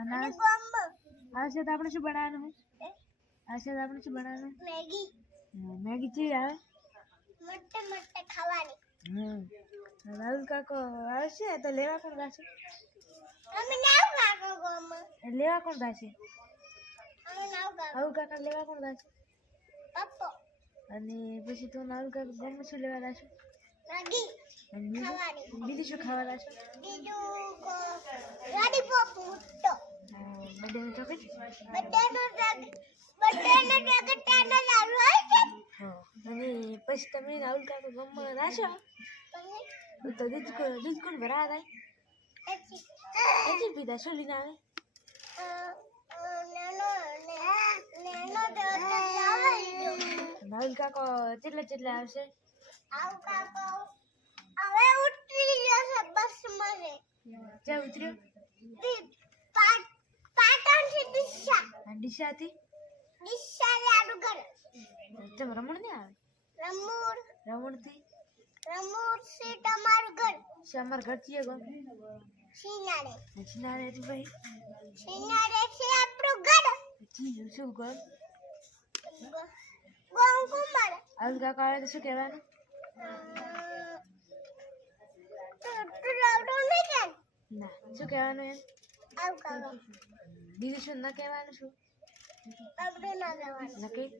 અને આવશે તો આપણે શું બનાવવાનું છે? આવશે તો આપણે શું બનાવવાનું? મેગી ચી આવે રાહુલ કાકો આવશે તો લેવા કોણ જશે? લેવા કોણ જશે? રાહુલ કાકા લેવા કોણ જશે? અને પછી તું રાહુલ કાકા ગામમાં શું લેવા જશો? બીજું શું ખાવા જશો? બર્થડે ચોકલેટ અને પછી તમે રાહુલ કાકા ગામમાં જશો તો દૂધ કોણ ભરા થાય? એથી પીધા શું લઈને આવે? રાહુલ કાકો કેટલા આવશે? ક્યાં ઉતર્યો? ડીસાથી તમે રમણ નહીં આવે? રમણથી અમારું ઘર છીએ ગો સિનારે ભાઈ શું ઘર? રાહુલ કાકા આવે તો શું કહેવાનું? ના શું કહેવાનું એમ? બીજું શું ના કહેવાનું? શું નક્કી?